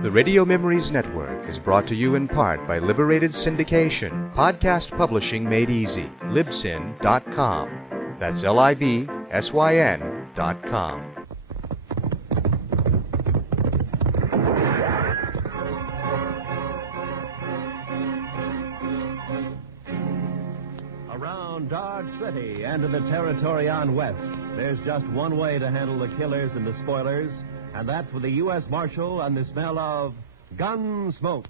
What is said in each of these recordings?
The Radio Memories Network is brought to you in part by Liberated Syndication, podcast publishing made easy, libsyn.com. That's libsyn.com. Around Dodge City and to the territory on west, there's just one way to handle the killers and the spoilers, and that's with the U.S. Marshal and the smell of gun smoke.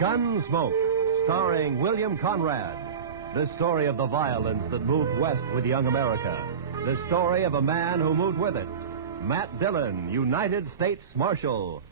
Gunsmoke, starring William Conrad. The story of the violence that moved west with young America. The story of a man who moved with it. Matt Dillon, United States Marshal.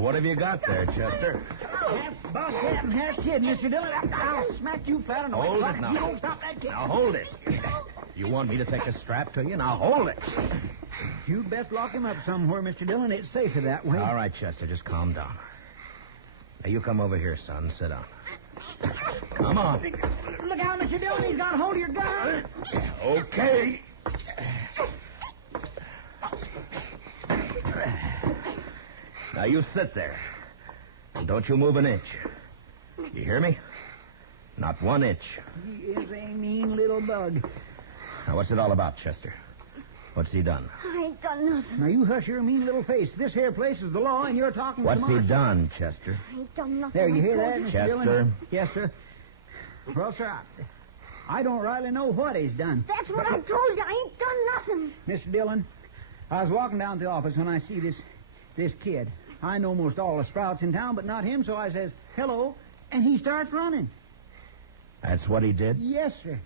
What have you got there, Chester? Half boss, half kid, Mr. Dillon. I'll smack you flat on the Hold way. it now. You don't stop that kid. Now hold it. You want me to take a strap to you? Now hold it. You'd best lock him up somewhere, Mr. Dillon. It's safer that way. All right, Chester, just calm down. Now, you come over here, son. Sit down. Come on. Look out, Mr. Dillon. He's got a hold of your gun. Okay. Now, you sit there. And don't you move an inch. You hear me? Not one inch. He is a mean little bug. Now, what's it all about, Chester? What's he done? I ain't done nothing. Now, you hush your mean little face. This here place is the law, and you're talking What's to he Marshal. done, Chester? I ain't done nothing. There, you I hear told that, you. Mr. Chester? Dillon? Yes, sir. Well, sir, I don't rightly know what he's done. That's what I told you. I ain't done nothing. Mr. Dillon, I was walking down to the office when I see this kid. I know most all the sprouts in town, but not him, so I says, hello, and he starts running. That's what he did? Yes, sir.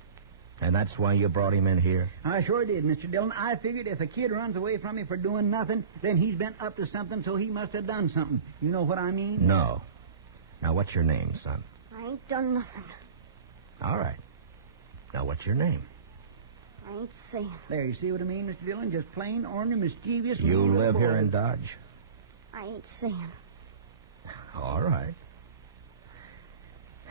And that's why you brought him in here? I sure did, Mr. Dillon. I figured if a kid runs away from me for doing nothing, then he's been up to something, so he must have done something. You know what I mean? No. Now, what's your name, son? I ain't done nothing. All right. Now, what's your name? I ain't saying. There, you see what I mean, Mr. Dillon? Just plain, ornery, mischievous. You little live here boy. in Dodge? I ain't saying. All right.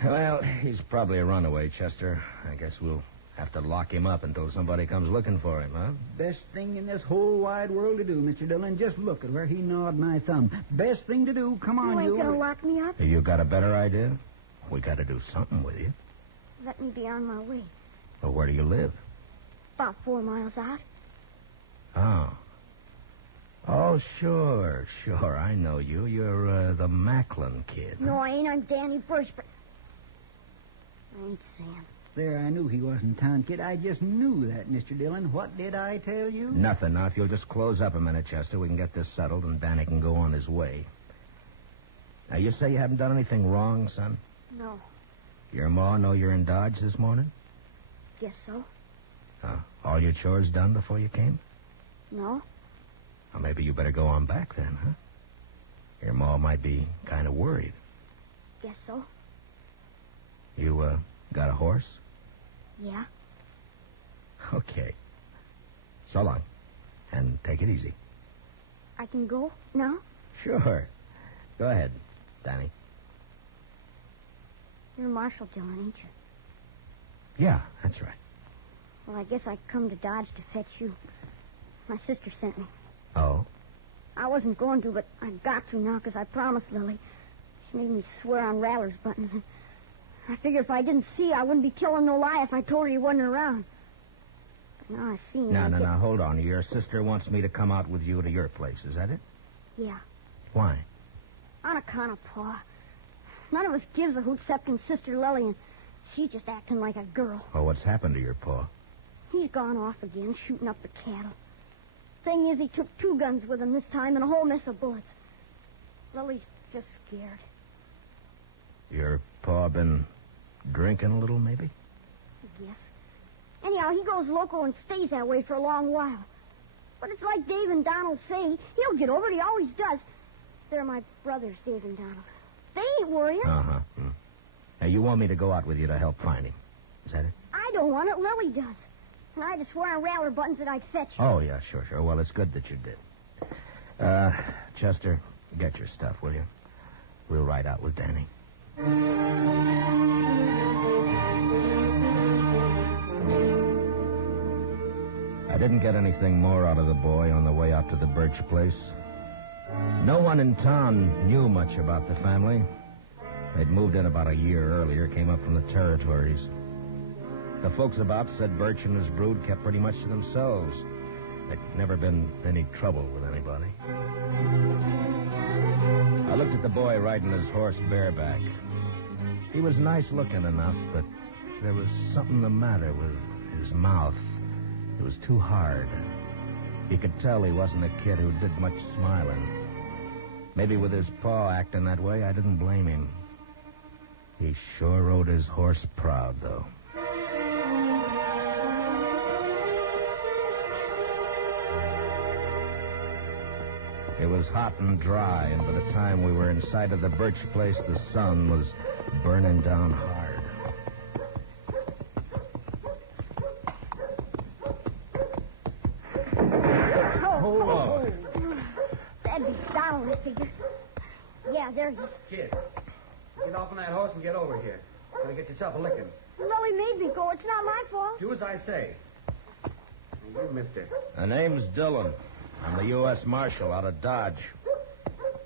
Well, he's probably a runaway, Chester. I guess we'll have to lock him up until somebody comes looking for him, huh? Best thing in this whole wide world to do, Mr. Dillon. Just look at where he gnawed my thumb. Best thing to do. Come on, You ain't gonna lock me up? You got a better idea? We got to do something with you. Let me be on my way. Well, where do you live? About 4 miles out. Oh. Oh, sure. I know you. You're the Macklin kid. No, I ain't. I'm Danny Bush, but I ain't saying. There, I knew he wasn't town kid. I just knew that, Mr. Dillon. What did I tell you? Nothing. Now, if you'll just close up a minute, Chester, we can get this settled and Danny can go on his way. Now, you say you haven't done anything wrong, son? No. Your ma know you're in Dodge this morning? Guess so. All your chores done before you came? No. Well, maybe you better go on back then, huh? Your ma might be kind of worried. Guess so. You, got a horse? Yeah. Okay. So long. And take it easy. I can go now? Sure. Go ahead, Danny. You're Marshal Dillon, ain't you? Yeah, that's right. Well, I guess I come to Dodge to fetch you. My sister sent me. Oh? I wasn't going to, but I got to now because I promised Lily. She made me swear on Rattler's buttons. And I figured if I didn't see, I wouldn't be telling no lie if I told her he wasn't around. But now I see now. No, hold on. Your sister wants me to come out with you to your place. Is that it? Yeah. Why? On account of Pa. None of us gives a hoot excepting Sister Lily, and she's just acting like a girl. Oh, what's happened to your pa? He's gone off again, shooting up the cattle. Thing is, he took 2 guns with him this time and a whole mess of bullets. Lily's just scared. Your pa been drinking a little, maybe? Yes. Anyhow, he goes loco and stays that way for a long while. But it's like Dave and Donald say. He'll get over it. He always does. They're my brothers, Dave and Donald. They ain't worrying. Uh-huh. Now, you want me to go out with you to help find him. Is that it? I don't want it. Lily does. And I had to swear on rattler buttons that I'd fetch you. Oh, yeah, sure. Well, it's good that you did. Chester, get your stuff, will you? We'll ride out with Danny. I didn't get anything more out of the boy on the way out to the Birch place. No one in town knew much about the family. They'd moved in about a year earlier, came up from the territories. The folks about said Birch and his brood kept pretty much to themselves. There'd never been any trouble with anybody. I looked at the boy riding his horse bareback. He was nice looking enough, but there was something the matter with his mouth. It was too hard. You could tell he wasn't a kid who did much smiling. Maybe with his paw acting that way, I didn't blame him. He sure rode his horse proud, though. It was hot and dry, and by the time we were inside of the Birch place, the sun was burning down hard. That'd be Donald, I figure. Yeah, there he is. Kid, get off on that horse and get over here. Gonna get yourself a licking. Lily made me go. It's not my fault. Do as I say. Hey, you, mister. The name's Dillon. I'm the U.S. Marshal out of Dodge.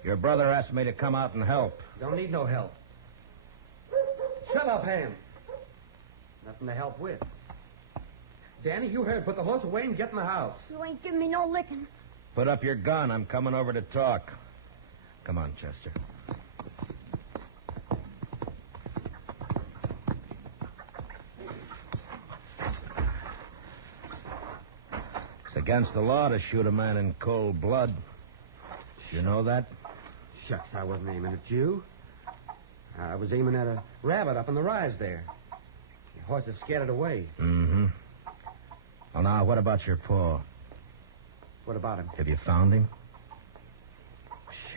Your brother asked me to come out and help. Don't need no help. Shut up, Ham. Nothing to help with. Danny, you heard. Put the horse away and get in the house. You ain't giving me no licking. Put up your gun. I'm coming over to talk. Come on, Chester. It's against the law to shoot a man in cold blood. You know that? Shucks, I wasn't aiming at you. I was aiming at a rabbit up on the rise there. The horse had scared it away. Mm-hmm. Well, now, what about your paw? What about him? Have you found him?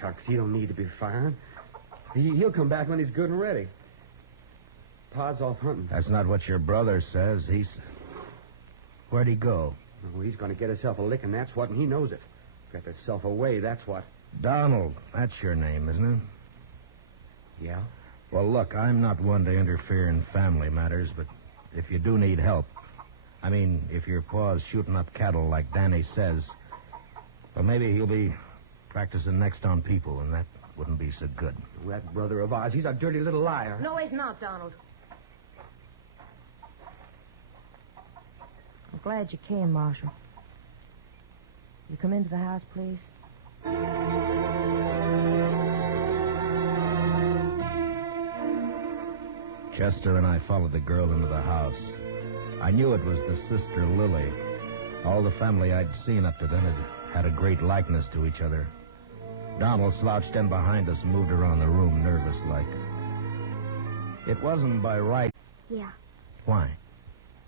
Shucks, he don't need to be found. He'll come back when he's good and ready. Pa's off hunting. That's not what your brother says. Where'd he go? Oh, he's going to get himself a licking, that's what, and he knows it. Got himself away, that's what. Donald. That's your name, isn't it? Yeah? Well, look, I'm not one to interfere in family matters, but if you do need help, I mean, if your paw's shooting up cattle like Danny says, well, maybe he'll be practicing next on people, and that wouldn't be so good. That brother of ours, he's a dirty little liar. No, he's not, Donald. I'm glad you came, Marshal. You come into the house, please? Chester and I followed the girl into the house. I knew it was the sister Lily. All the family I'd seen up to then had a great likeness to each other. Donald slouched in behind us and moved around the room nervous-like. It wasn't by right. Yeah, Why?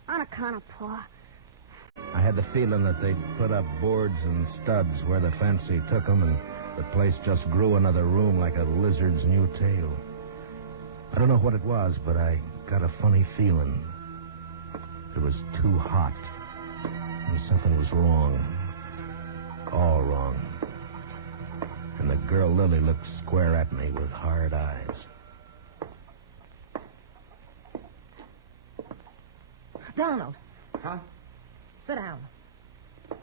on account of Pa. I had the feeling that they'd put up boards and studs where the fancy took them, and the place just grew another room like a lizard's new tail. I don't know what it was, but I got a funny feeling. It was too hot, and something was wrong. All wrong. And the girl Lily looked square at me with hard eyes. Donald, Huh? sit down. You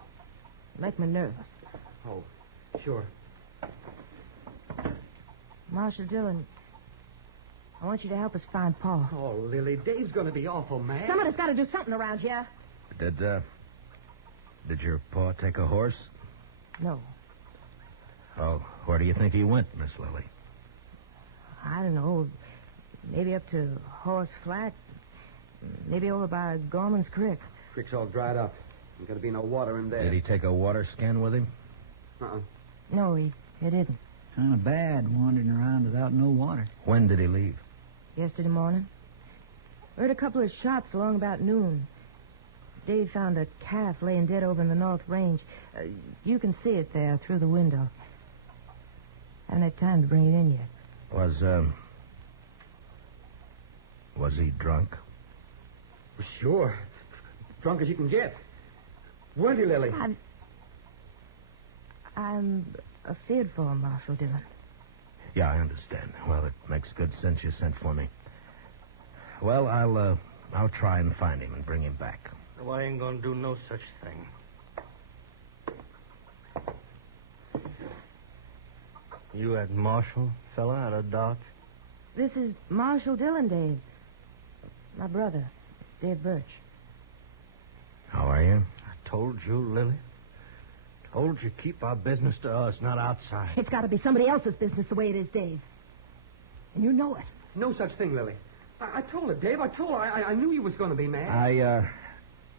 make me nervous. Oh, sure. Marshal Dillon, I want you to help us find Pa. Oh, Lily, Dave's going to be awful mad. Somebody's got to do something around here. Did your pa take a horse? No, Oh, where do you think he went, Miss Lily? I don't know. Maybe up to Horse Flat. Maybe over by Gorman's Creek. Creek's all dried up. There's going to be no water in there. Did he take a water skin with him? Uh-uh. No, he didn't. Kind of bad wandering around without no water. When did he leave? Yesterday morning. Heard a couple of shots along about noon. Dave found a calf laying dead over in the North Range. You can see it there through the window. Haven't had time to bring it in yet. Was he drunk? Sure. Drunk as you can get. Weren't you, Lily? I'm afeard for him, Marshal Dillon. Yeah, I understand. Well, it makes good sense you sent for me. Well, I'll try and find him and bring him back. Oh, I ain't gonna do no such thing. You that Marshal fella out of Doc? This is Marshal Dillon, Dave. My brother, Dave Birch. How are you? I told you, Lily. Told you keep our business to us, not outside. It's got to be somebody else's business the way it is, Dave. And you know it. No such thing, Lily. I told her, Dave. I knew you was going to be mad.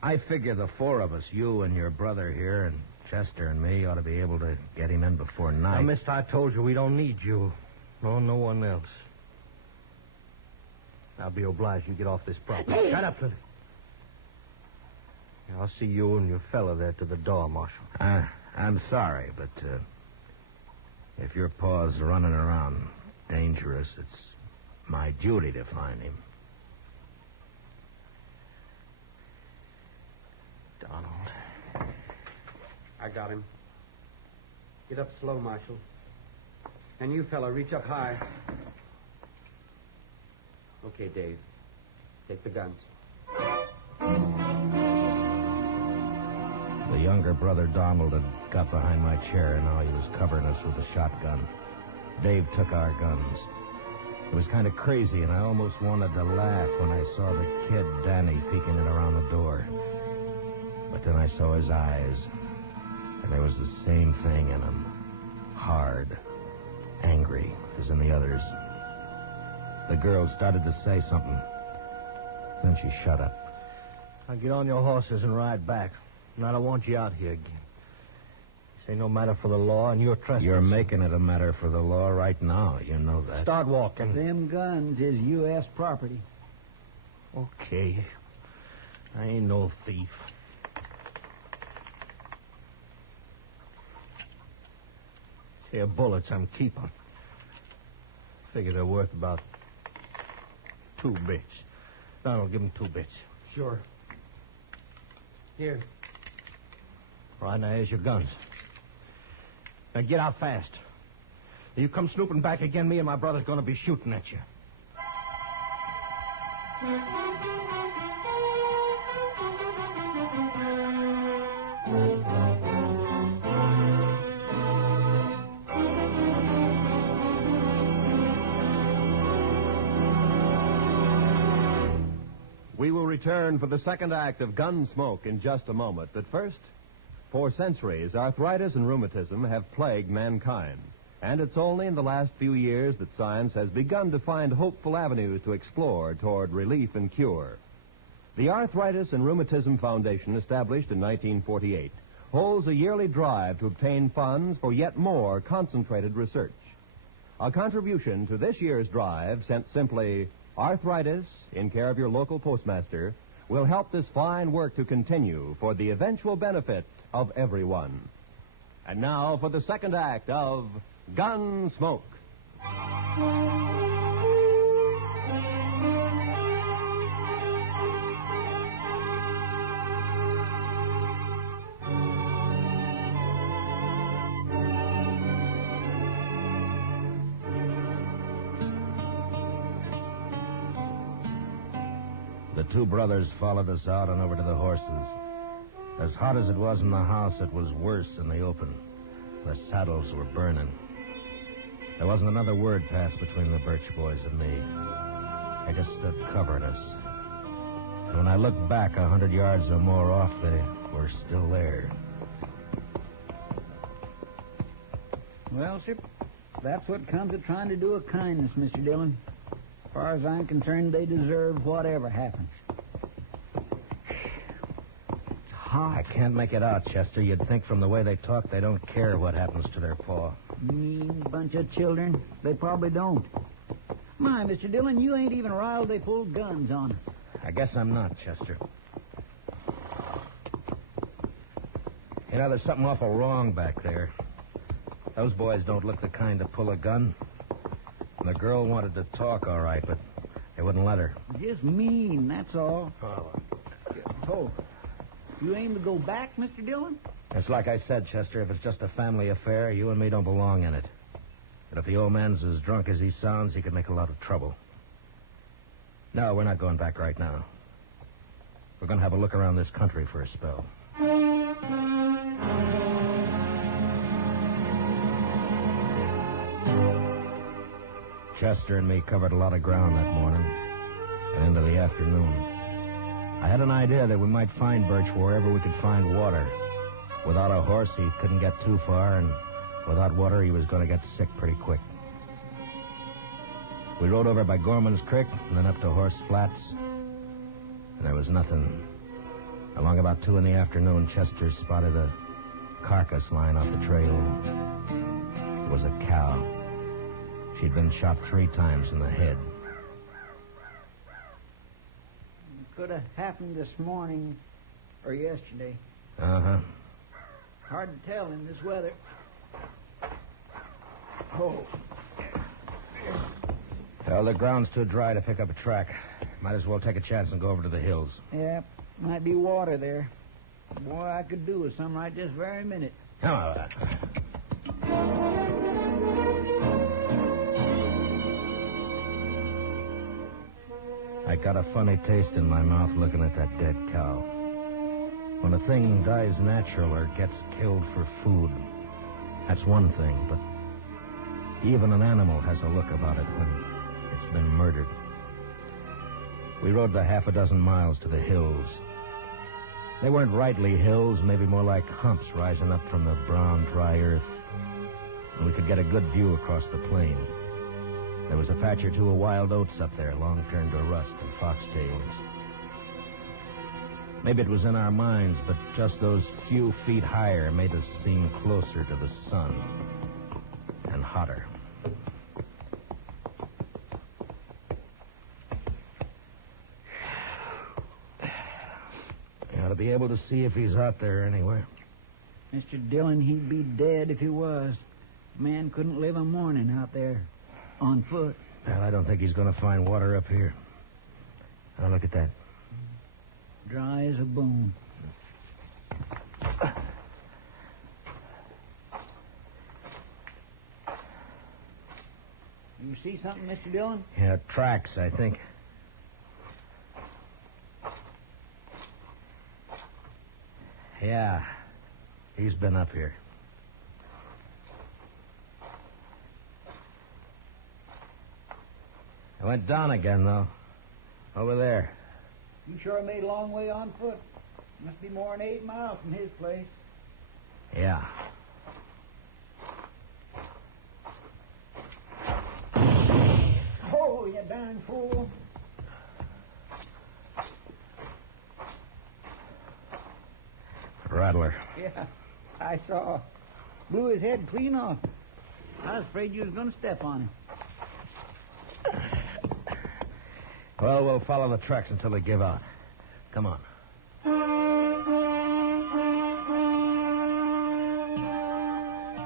I figure the four of us, you and your brother here, and Chester and me, ought to be able to get him in before night. Now, mister, I told you we don't need you. No one else. I'll be obliged you get off this property. Dave! Shut up, Lily. I'll see you and your fella there to the door, Marshal. I'm sorry, but if your paw's running around dangerous, it's my duty to find him. Donald. I got him. Get up slow, Marshal. And you, fella, reach up high. Okay, Dave. Take the guns. The younger brother, Donald, had got behind my chair, and now he was covering us with a shotgun. Dave took our guns. It was kind of crazy, and I almost wanted to laugh when I saw the kid, Danny, peeking in around the door. But then I saw his eyes, and there was the same thing in them. Hard, angry, as in the others. The girl started to say something. Then she shut up. Now get on your horses and ride back. And I don't want you out here again. This ain't no matter for the law, and you're trespassing. You're making it a matter for the law right now. You know that. Start walking. Them guns is U.S. property. Okay. I ain't no thief. Here, bullets I'm keeping. Figure they're worth about 2 bits. Donald, give him 2 bits. Sure. Here. Right, now here's your guns. Now get out fast. You come snooping back again, me and my brother's going to be shooting at you. We will return for the second act of Gunsmoke in just a moment. But first, for centuries, arthritis and rheumatism have plagued mankind. And it's only in the last few years that science has begun to find hopeful avenues to explore toward relief and cure. The Arthritis and Rheumatism Foundation, established in 1948, holds a yearly drive to obtain funds for yet more concentrated research. A contribution to this year's drive, sent simply Arthritis, in care of your local postmaster, will help this fine work to continue for the eventual benefit of everyone. And now for the second act of Gunsmoke. The two brothers followed us out and over to the horses. As hot as it was in the house, it was worse in the open. The saddles were burning. There wasn't another word passed between the Birch boys and me. They just stood covering us. And when I looked back 100 yards or more off, they were still there. Well, sir, that's what comes of trying to do a kindness, Mr. Dillon. As far as I'm concerned, they deserve whatever happens. hot. I can't make it out, Chester. You'd think from the way they talk they don't care what happens to their paw. Mean bunch of children. They probably don't. My, Mr. Dillon, you ain't even riled they pulled guns on us. I guess I'm not, Chester. You know, there's something awful wrong back there. Those boys don't look the kind to pull a gun. And the girl wanted to talk, all right, but they wouldn't let her. Just mean, that's all. Oh. Oh, you aim to go back, Mr. Dillon? It's like I said, Chester, if it's just a family affair, you and me don't belong in it. But if the old man's as drunk as he sounds, he could make a lot of trouble. No, we're not going back right now. We're going to have a look around this country for a spell. Chester and me covered a lot of ground that morning and into the afternoon. I had an idea that we might find Birch wherever we could find water. Without a horse, he couldn't get too far, and without water, he was going to get sick pretty quick. We rode over by Gorman's Creek and then up to Horse Flats, and there was nothing. Along about 2 in the afternoon, Chester spotted a carcass lying off the trail. It was a cow. She'd been shot 3 times in the head. Could have happened this morning or yesterday. Uh-huh. Hard to tell in this weather. Oh. Well, the ground's too dry to pick up a track. Might as well take a chance and go over to the hills. Yeah, might be water there. Boy, I could do with some right this very minute. Come on. I got a funny taste in my mouth looking at that dead cow. When a thing dies natural or gets killed for food, that's one thing, but even an animal has a look about it when it's been murdered. We rode the 6 miles to the hills. They weren't rightly hills, maybe more like humps rising up from the brown, dry earth. And we could get a good view across the plain. There was a patch or 2 of wild oats up there, long turned to rust, and foxtails. Maybe it was in our minds, but just those few feet higher made us seem closer to the sun and hotter. You ought to be able to see if he's out there anywhere. Mr. Dillon, he'd be dead if he was. Man couldn't live a morning out there on foot. Well, I don't think he's going to find water up here. Now, look at that. Dry as a bone. You see something, Mr. Dillon? Yeah, tracks, I think. Yeah, he's been up here. I went down again, though. Over there. You sure made a long way on foot. Must be more than 8 miles from his place. Yeah. Oh, you darn fool. Rattler. Yeah, I saw. Blew his head clean off. I was afraid you was going to step on him. Well, we'll follow the tracks until they give out. Come on.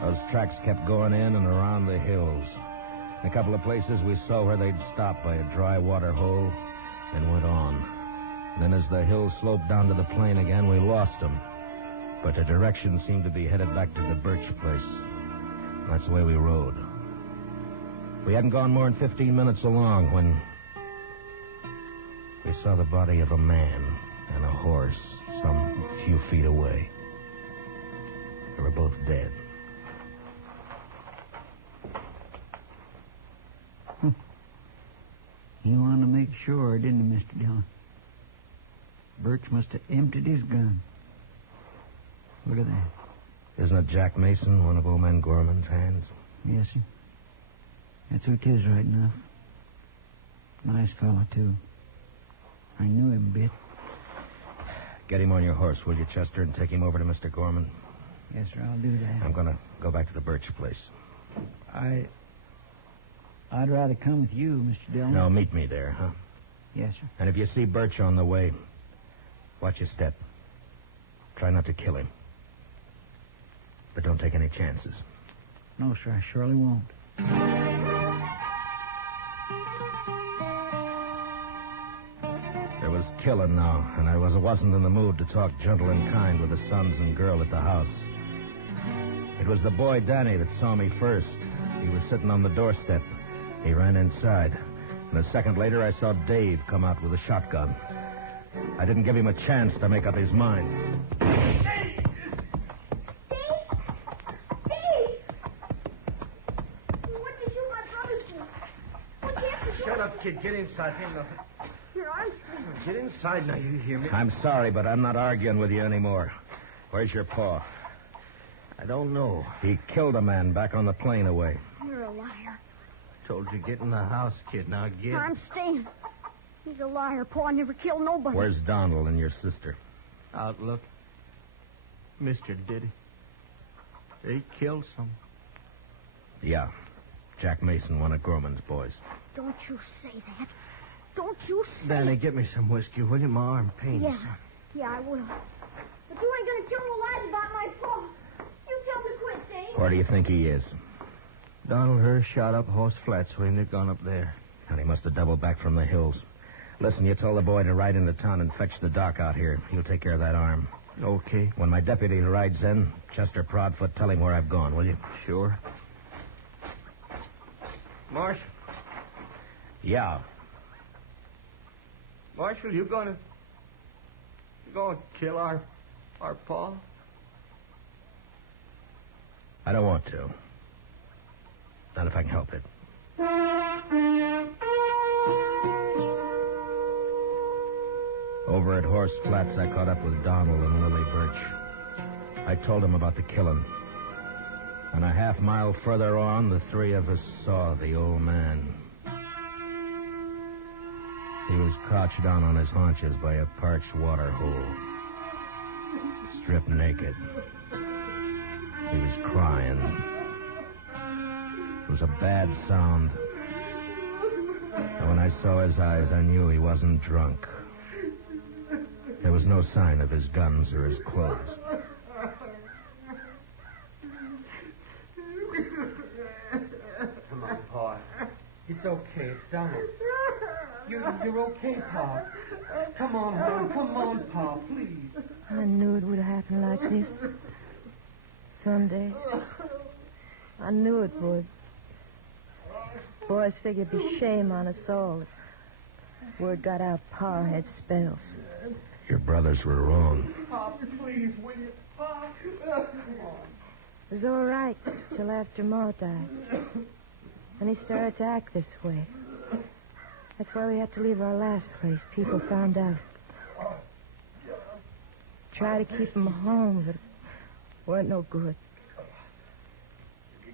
Those tracks kept going in and around the hills. In a couple of places we saw where they'd stopped by a dry water hole, then went on. And then as the hills sloped down to the plain again, we lost them. But their direction seemed to be headed back to the Birch place. And that's the way we rode. We hadn't gone more than 15 minutes along when we saw the body of a man and a horse some few feet away. They were both dead. He wanted to make sure, didn't he, Mr. Dillon? Birch must have emptied his gun. Look at that. Isn't it Jack Mason, one of old man Gorman's hands? Yes, sir. That's who 'tis right enough. Nice fellow, too. I knew him a bit. Get him on your horse, will you, Chester, and take him over to Mr. Gorman? Yes, sir, I'll do that. I'm going to go back to the Birch place. I'd rather come with you, Mr. Dillon. No, meet me there, huh? Yes, sir. And if you see Birch on the way, watch your step. Try not to kill him. But don't take any chances. No, sir, I surely won't. There was killing now, and I wasn't in the mood to talk gentle and kind with the sons and girl at the house. It was the boy Danny that saw me first. He was sitting on the doorstep. He ran inside. And a second later, I saw Dave come out with a shotgun. I didn't give him a chance to make up his mind. Dave! What did you my brothers do? What did you have to do? Shut up, kid. Get inside. Ain't nothing. Your arms. Get inside now, you hear me? I'm sorry, but I'm not arguing with you anymore. Where's your paw? I don't know. He killed a man back on the plane away. You're a liar. Told you get in the house, kid. Now get. I'm staying. He's a liar. Paul never killed nobody. Where's Donald and your sister? Outlook. Mr. Diddy. They killed some. Yeah. Jack Mason, one of Gorman's boys. Don't you say that. Don't you say Danny, get me some whiskey, will you? My arm pains. Yeah, I will. But you ain't gonna tell no lies about my Paul. You tell me quick, Dave. Where do you think he is? Donald Hurst shot up Horse Flats when they'd gone up there. And he must have doubled back from the hills. Listen, you tell the boy to ride into town and fetch the doc out here. He'll take care of that arm. Okay. When my deputy rides in, Chester Proudfoot, tell him where I've gone, will you? Sure. Marshal. Yeah. Marshal, you gonna kill our Paul? I don't want to. Not if I can help it. Over at Horse Flats, I caught up with Donald and Lily Birch. I told them about the killing. And a half mile further on, the three of us saw the old man. He was crouched down on his haunches by a parched water hole, stripped naked. He was crying. It was a bad sound. And when I saw his eyes, I knew he wasn't drunk. There was no sign of his guns or his clothes. Come on, Pa. It's okay. It's Donald. You're okay, Pa. Come on, home. Come on, Pa, please. I knew it would happen like this. Someday. I knew it would. Boys figured it'd be shame on us all if word got out Pa had spells. Your brothers were wrong. Pa, please, will you? Pa. Come on. It was all right till after Ma died. Then he started to act this way. That's why we had to leave our last place. People found out. Tried to keep him home, but it weren't no good.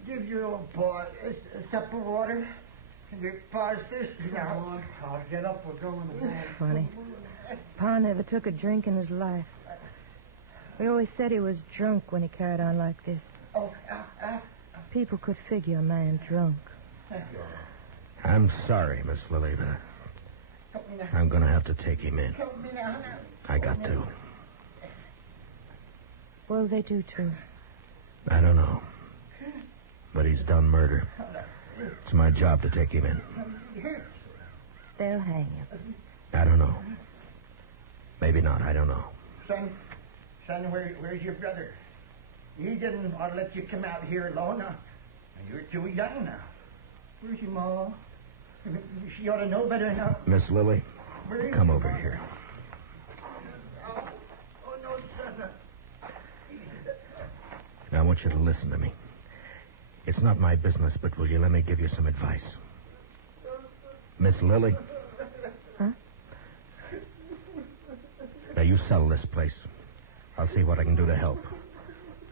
Give your old Pa a sup of water. And your Pa's thirsty now. Come on, Pa. Get up. We're going to bed. It's funny. Pa never took a drink in his life. We always said he was drunk when he carried on like this. Oh, People could figure a man drunk. I'm sorry, Miss Lily, but help me now. I'm going to have to take him in. Help me now. I got to. What'll they do to him? I don't know. But he's done murder. It's my job to take him in. They'll hang him. I don't know. Maybe not. I don't know. Son, where's your brother? He didn't ought to let you come out here alone. Now, you're too young now. Where's your Ma? She ought to know better now. Miss Lily, come over here. Oh, no, son. Now, I want you to listen to me. It's not my business, but will you let me give you some advice? Miss Lily? Huh? Now, you sell this place. I'll see what I can do to help.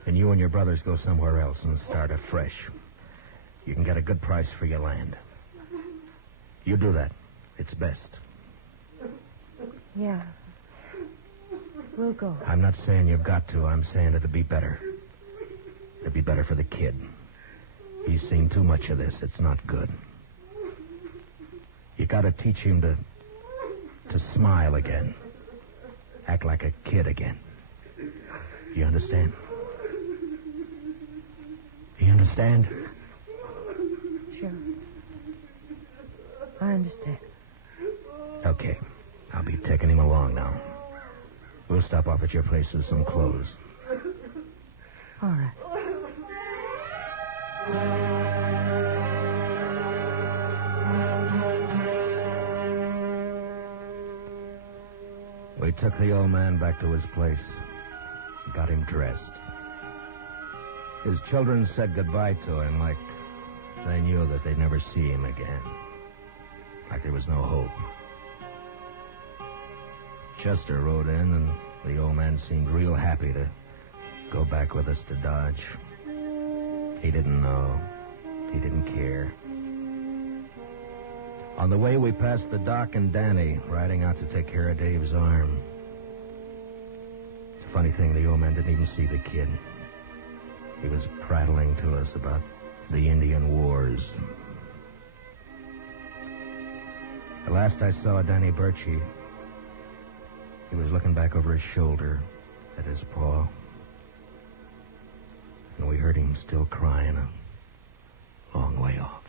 And you and your brothers go somewhere else and start afresh. You can get a good price for your land. You do that. It's best. Yeah. We'll go. I'm not saying you've got to. I'm saying it'd be better. It'd be better for the kid. He's seen too much of this. It's not good. You gotta teach him to smile again. Act like a kid again. You understand? You understand? Sure. I understand. Okay. I'll be taking him along now. We'll stop off at your place with some clothes. All right. We took the old man back to his place. Got him dressed. His children said goodbye to him like they knew that they'd never see him again. Like there was no hope. Chester rode in, and the old man seemed real happy to go back with us to Dodge. He didn't know. He didn't care. On the way, we passed the Doc and Danny riding out to take care of Dave's arm. It's a funny thing, the old man didn't even see the kid. He was prattling to us about the Indian Wars. The last I saw of Danny Birchie, he was looking back over his shoulder at his paw. And we heard him still crying a long way off.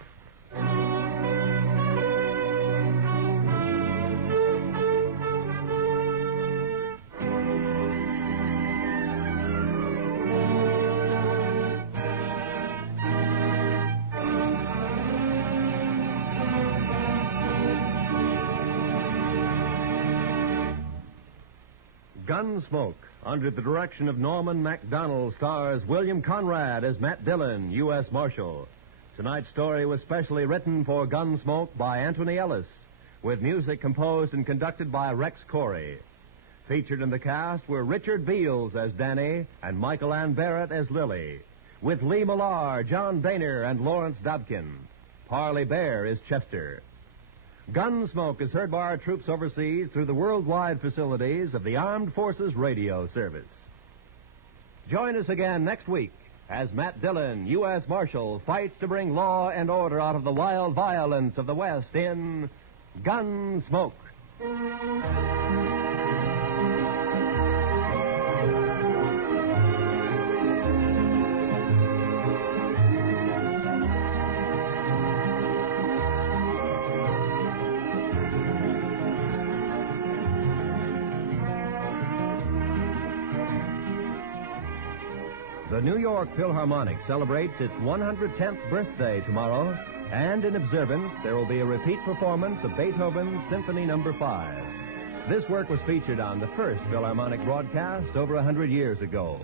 Gunsmoke, under the direction of Norman MacDonald, stars William Conrad as Matt Dillon, U.S. Marshal. Tonight's story was specially written for Gunsmoke by Anthony Ellis, with music composed and conducted by Rex Corey. Featured in the cast were Richard Beals as Danny and Michael Ann Barrett as Lily, with Lee Millar, John Boehner, and Lawrence Dobkin. Parley Bear is Chester. Gunsmoke is heard by our troops overseas through the worldwide facilities of the Armed Forces Radio Service. Join us again next week as Matt Dillon, U.S. Marshal, fights to bring law and order out of the wild violence of the West in Gunsmoke. The New York Philharmonic celebrates its 110th birthday tomorrow, and in observance, there will be a repeat performance of Beethoven's Symphony No. 5. This work was featured on the first Philharmonic broadcast over 100 years ago.